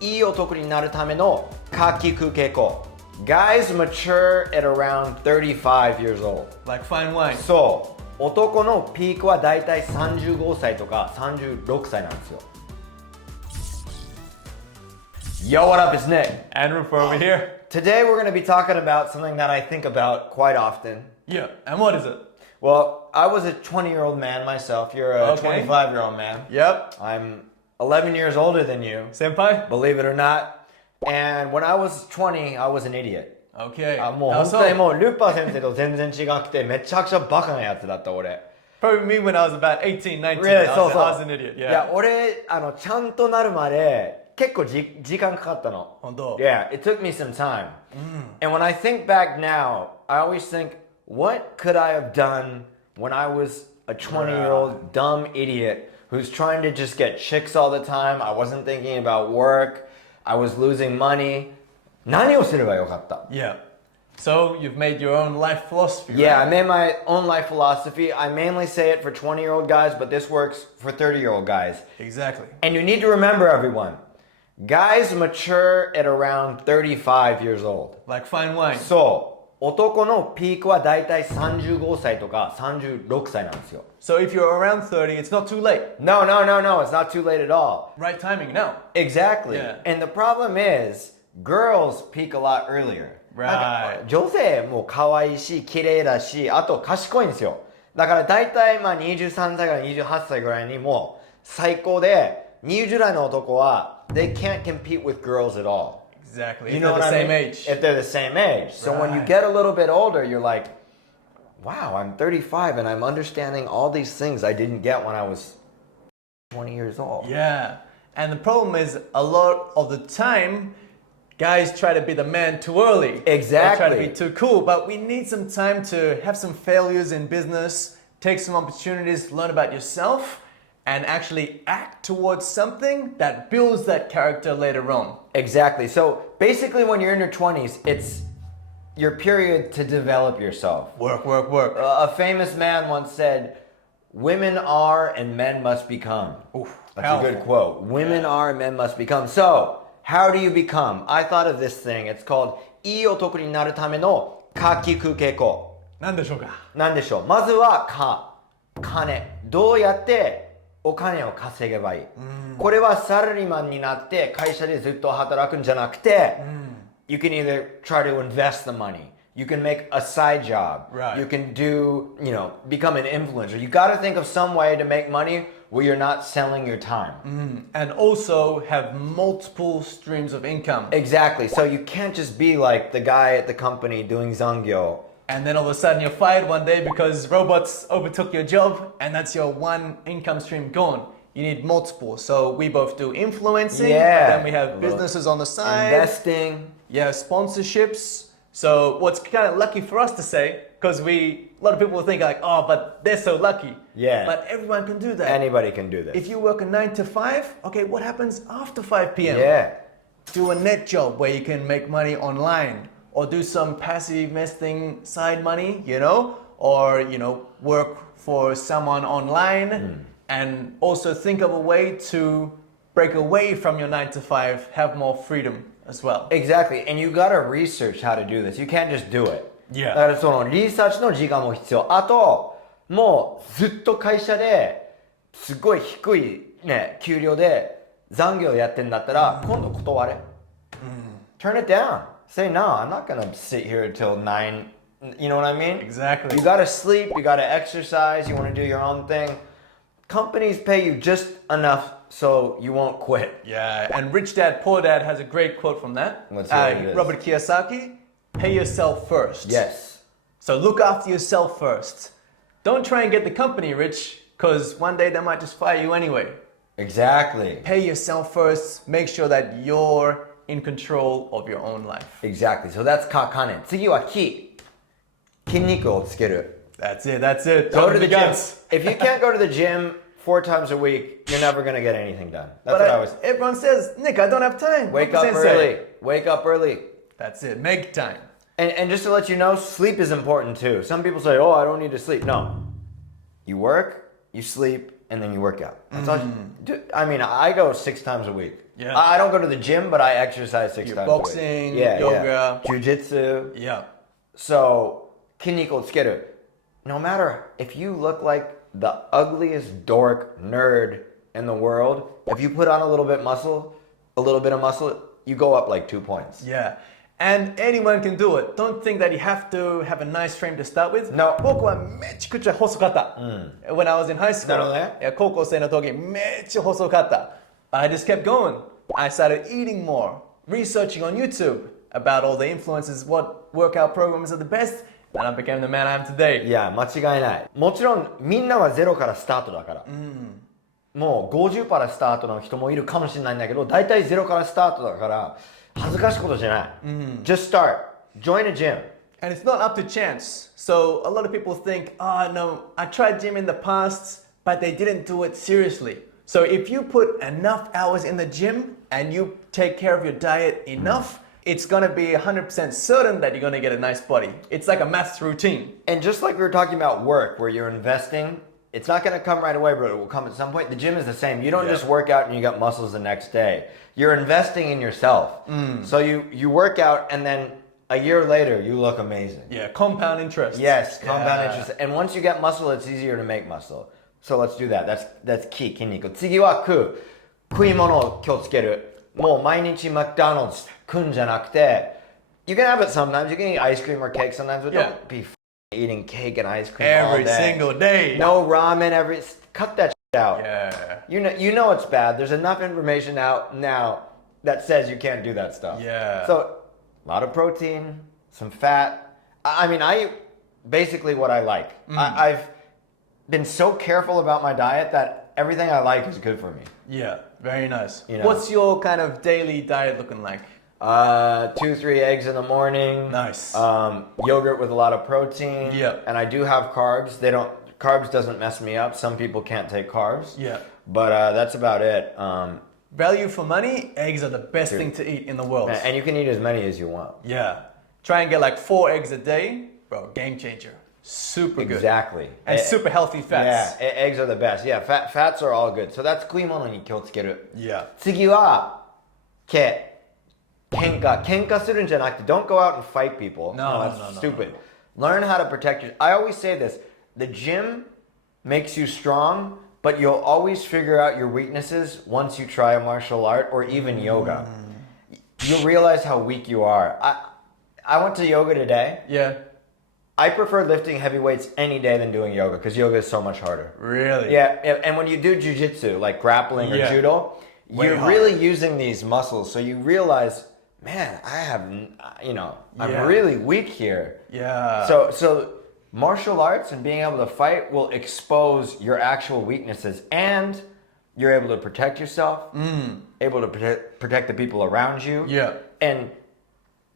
いい男になるための書きく傾向。Guys mature at around 35 years old. Like fine wine. そう。男のピークはだいたい35歳とか36歳なんですよ。Yo, what up? It's Nick. And Rupa over here. Today we're going to be talking about something that I think about quite often. Yeah, and what is it? Well, I was a 20-year-old man myself. You're a Okay. 25-year-old man. Yep. I'm 11 years older than you, Senpai? believe it or not. And when I was 20, I was an idiot. Okay. もう How 本当に so? もうルパ先生と全然違くてめちゃくちゃバカなやつだった俺。Probably me when I was about 18, 19. Really? I そう was, そう。 I was an idiot. いや Yeah. 俺ちゃんとなるまで結構時間かかったの。本当? Yeah, it took me some time. And when I think back now, I always think, what could I have done when I was a 20-year-old dumb idiot who's trying to just get chicks all the time? I wasn't thinking about work. I was losing money. 何をすればよかった? Yeah. So you've made your own life philosophy, Yeah, I right? made my own life philosophy. I mainly say it for 20-year-old guys, but this works for 30-year-old guys. Exactly. And you need to remember, everyone, guys mature at around 35 years old. Like fine wine. そう。男のピークはだいたい35歳とか36歳なんですよ。So if you're around 30, it's not too late. No, it's not too late at all. Right timing now. Exactly. Yeah. And the problem is, girls peak a lot earlier. Right. なんか女性も可愛いし、綺麗だし、あと賢いんですよ。だからだいたい23歳から28歳ぐらいにもう最高で、20代の男は、they can't compete with girls at all. Exactly. You If know they're what the I same mean? age. If they're the same age. So when you Right. get a little bit older, you're like, wow, I'm 35 and I'm understanding all these things I didn't get when I was 20 years old. Yeah. And the problem is a lot of the time, guys try to be the man too early. Exactly. They try to be too cool, but we need some time to have some failures in business, take some opportunities, learn about yourself, and actually act towards something that builds that character later on. Exactly. So basically, when you're in your 20s, it's your period to develop yourself. Work. A famous man once said, women are and men must become. Oof, That's a good powerful. quote. Women are and men must become. So, how do you become? I thought of this thing. It's called いい男になるための書きく傾向。何でしょうか？なんでしょう。まずは金。どうやってお金を稼げばいい。これはサラリーマンになって会社でずっと働くんじゃなくて、you can either try to invest the money. You can make a side job. Right. You can become an influencer. You got to think of some way to make money where you're not selling your time. And also have multiple streams of income. Exactly. So you can't just be like the guy at the company doing zangyo. And then all of a sudden you're fired one day because robots overtook your job and that's your one income stream gone. You need multiple. So we both do influencing, Yeah. but then we have businesses on the side. Investing. Yeah, sponsorships. So what's kind of lucky for us to say, because a lot of people will think like, oh, but they're so lucky. Yeah. But everyone can do that. Anybody can do this. If you work a 9 to 5, okay, what happens after 5 p.m.? Yeah. Do a net job where you can make money online, or do some passive investing side money, or work for someone online, and also think of a way to break away from your 9 to 5, have more freedom as well. Exactly. And you gotta research how to do this. You can't just do it. Yeah. だからそのリサーチの時間も必要。あと、もうずっと会社ですごい低いね、給料で残業やってんだったら、今度断れ。Turn it down. Say, no, I'm not gonna sit here until 9. You know what I mean? Exactly. You gotta sleep, you gotta exercise, you wanna do your own thing. Companies pay you just enough so you won't quit. Yeah, and Rich Dad, Poor Dad has a great quote from that. Let's hear what it is. Robert Kiyosaki, pay yourself first. Yes. So look after yourself first. Don't try and get the company rich, because one day they might just fire you anyway. Exactly. Pay yourself first. Make sure that you're in control of your own life. Exactly. So that's 金。次は筋肉をつける。That's it. Go to Don't the be gym. guns. If you can't go to the gym 4 times a week, you're never going to get anything done. That's But what I was. everyone says, Nick, I don't have time. Wake What up does it say? early. Wake up early. That's it. Make time. And just to let you know, sleep is important too. Some people say, oh, I don't need to sleep. No. You work, you sleep, and then you work out. That's all I mean, I go 6 times a week. Yeah. I don't go to the gym, but I exercise 6 times boxing, a week. Yeah, yoga. Jiu-jitsu. Yeah. So, 筋肉をつける. No matter if you look like the ugliest dork nerd in the world, if you put on a little bit of muscle, you go up like 2 points. Yeah. And anyone can do it. Don't think that you have to have a nice frame to start with. No. 僕はめちゃくちゃ細かった。When I was in high school. なるほどね。いや高校生の時めっちゃ細かった。I just kept going. I started eating more, researching on YouTube about all the influences, what workout programs are the best, and I became the man I am today. いや、間違いない。もちろんみんなはゼロからスタートだから。もう50からスタートの人もいるかもしれないんだけど、大体ゼロからスタートだから恥ずかしいことじゃない。Just start. Join a gym. And it's not up to chance. So a lot of people think, oh no, I tried gym in the past, but they didn't do it seriously. So if you put enough hours in the gym and you take care of your diet enough, it's gonna be 100% certain that you're gonna get a nice body. It's like a math routine. And just like we were talking about work, where you're investing, it's not going to come right away, but it will come at some point. The gym is the same. You don't just work out and you got muscles the next day. You're investing in yourself. So you work out and then a year later, you look amazing. Yeah, compound interest. Yes, compound interest. And once you get muscle, it's easier to make muscle. So let's do that. That's key, 筋肉。次は食い物を気をつける。もう毎日マクドナルド食うんじゃなくて、you can have it sometimes. You can eat ice cream or cake sometimes, but don't be eating cake and ice cream every all day. single day. No ramen cut that shit out. Yeah. You know it's bad. There's enough information out now that says you can't do that stuff. Yeah. So a lot of protein, some fat. I eat basically what I like. I've been so careful about my diet that everything I like is good for me. Yeah, very nice. You know. What's your kind of daily diet looking like? 2-3 eggs in the morning. Nice. Yogurt with a lot of protein. Yeah. And I do have carbs. Carbs doesn't mess me up. Some people can't take carbs. Yeah. But that's about it. Value for money, eggs are the best thing to eat in the world. And you can eat as many as you want. Yeah. Try and get like 4 eggs a day. Bro, game changer. Super good. Exactly. And super healthy fats. Yeah, eggs are the best. Yeah, fats are all good. So that's 食い物に気をつける。Yeah. 次は喧嘩するんじゃなくて don't go out and fight people. No, that's stupid. Learn how to protect your. I always say this. The gym makes you strong, but you'll always figure out your weaknesses once you try a martial art or even yoga. You'll realize how weak you are. I went to yoga today. Yeah. I prefer lifting heavy weights any day than doing yoga because yoga is so much harder. Really? Yeah, and when you do jiu-jitsu, like grappling or judo, you're really using these muscles. So you realize, man, I'm really weak here. Yeah. So martial arts and being able to fight will expose your actual weaknesses, and you're able to protect yourself, able to protect the people around you. Yeah. And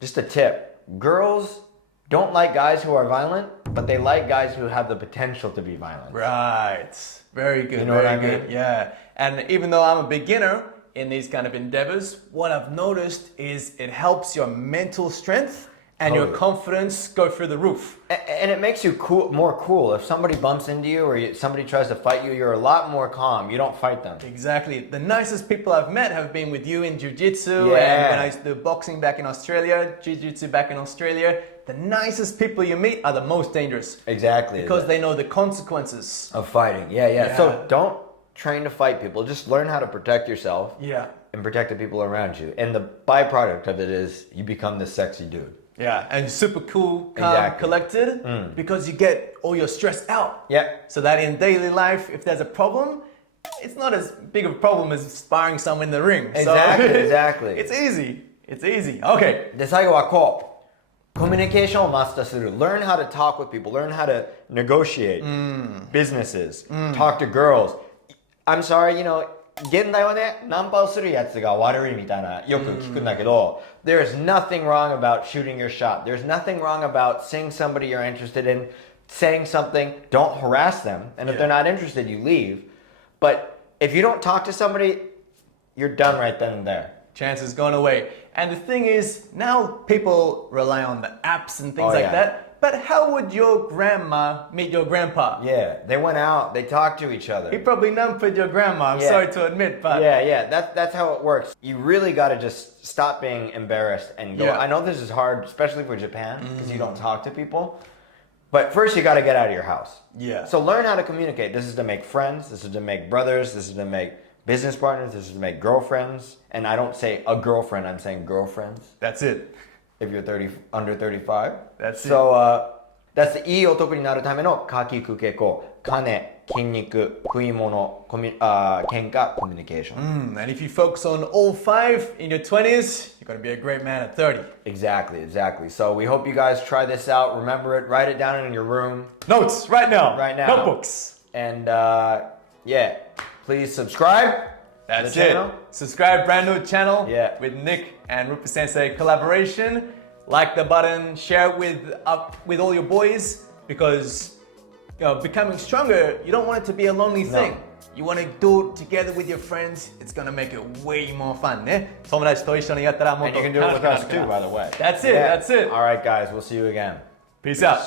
just a tip, girls don't like guys who are violent, but they like guys who have the potential to be violent. Right. Very good. You know what I good. mean? Yeah. And even though I'm a beginner in these kind of endeavors, what I've noticed is it helps your mental strength and your confidence go through the roof. And it makes you more cool. If somebody bumps into you or somebody tries to fight you, you're a lot more calm. You don't fight them. Exactly. The nicest people I've met have been with you in jiu-jitsu and when I used to do boxing back in Australia, jiu-jitsu back in Australia. The nicest people you meet are the most dangerous. Exactly. Because they know the consequences of fighting. Yeah. So don't train to fight people. Just learn how to protect yourself. Yeah. And protect the people around you. And the byproduct of it is you become this sexy dude. Yeah, and super cool, calm, collected, because you get all your stress out. Yeah. So that in daily life, if there's a problem, it's not as big of a problem as sparring someone in the ring. Exactly. It's easy. It's easy. Okay. で、最後はこう。コミュニケーションをマスターする。Learn how to talk with people. Learn how to negotiate businesses. Talk to girls. I'm sorry, 現代はね、ナンパをするやつが悪いみたいなよく聞くんだけど、there's nothing wrong about shooting your shot. There's nothing wrong about seeing somebody you're interested in, saying something. Don't harass them. And if they're not interested, you leave. But if you don't talk to somebody, you're done right then and there. Chances gone away. And the thing is, now people rely on the apps and things like that. But how would your grandma meet your grandpa? Yeah, they went out, they talked to each other. He probably numbered your grandma. I'm Yeah. sorry to admit, but Yeah, that's how it works. You really got to just stop being embarrassed and go. Yeah. I know this is hard, especially for Japan, because you don't talk to people. But first, you got to get out of your house. Yeah. So learn how to communicate. This is to make friends. This is to make brothers. This is to make business partners. This is to make girlfriends. And I don't say a girlfriend. I'm saying girlfriends. that's it. If you're under 35. That's so, that's the いい男になるためのかきくけこ、金、筋肉、食い物、喧嘩、communication. And if you focus on all 5 in your 20s, you're going to be a great man at 30. Exactly. So we hope you guys try this out. Remember it. Write it down in your room. Notes right now. Right now. Notebooks. And yeah, please subscribe. That's to the it. channel. Subscribe, brand new channel Yeah. with Nick and Rupa Sensei collaboration. Like the button, share it with all your boys because becoming stronger, you don't want it to be a lonely thing. You want to do it together with your friends. It's gonna make it way more fun. ね。友達と一緒にやったらもっ And と you can do it with 楽しくな us るから too, by the way. That's it. Yeah. That's it. All right, guys. We'll see you again. Peace out.